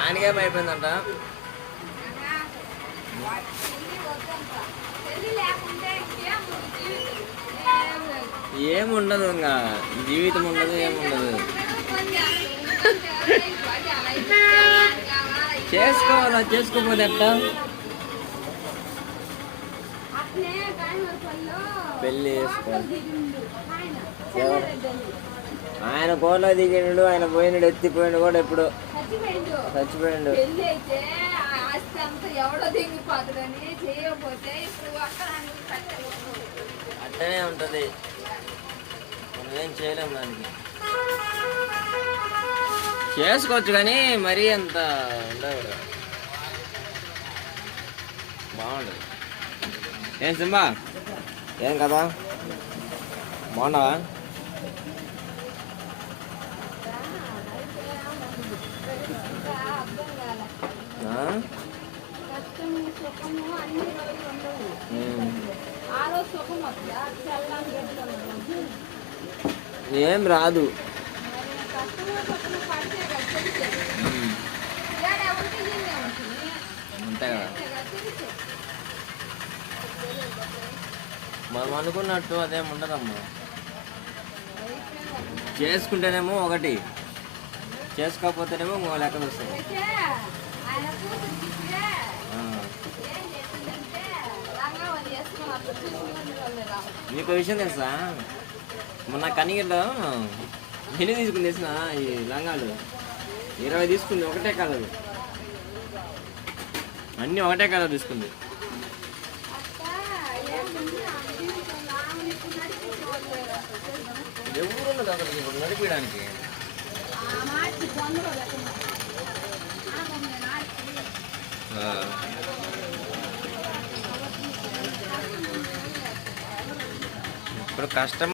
ఆయనకేమైపోయిందంట ఏముండదు, ఇంకా జీవితం ఉండదు, ఏముండదు. చేసుకోవాలా, చేసుకోపోతే ఎట్టా? పెళ్ళి చేసుకోవాలి. ఆయన కోట్లో దిగిండు, ఆయన పోయినాడు, ఎత్తిపోయిండు కూడా. ఎప్పుడు చచ్చిపోయిండు. అట్టనే ఉంటది, మనం ఏం చేయలేం దానికి. చేసుకోవచ్చు కానీ మరీ అంత ఉండదు. బాగుండదు. ఏం సింబా, ఏం కదా, బాగున్నావా? ఏం రాదు. అంతే కదా, మనం అనుకున్నట్టు అదేం ఉండదమ్మా. చేసుకుంటేనేమో ఒకటి, చేసుకోకపోతేనేమో ఇంకో లెక్క వస్తుంది. మీకు విషయం తెలుసా, మొన్న కనిగిరిలో ఎన్ని తీసుకుని తెలిసిన ఈ లంగాలు 20 తీసుకుంది. ఒకటే కలర్, అన్నీ ఒకటే కలర్ తీసుకుంది. ఎవరున్నది అసలు ఇప్పుడు నడిపించడానికి? ఇప్పుడు కష్టం.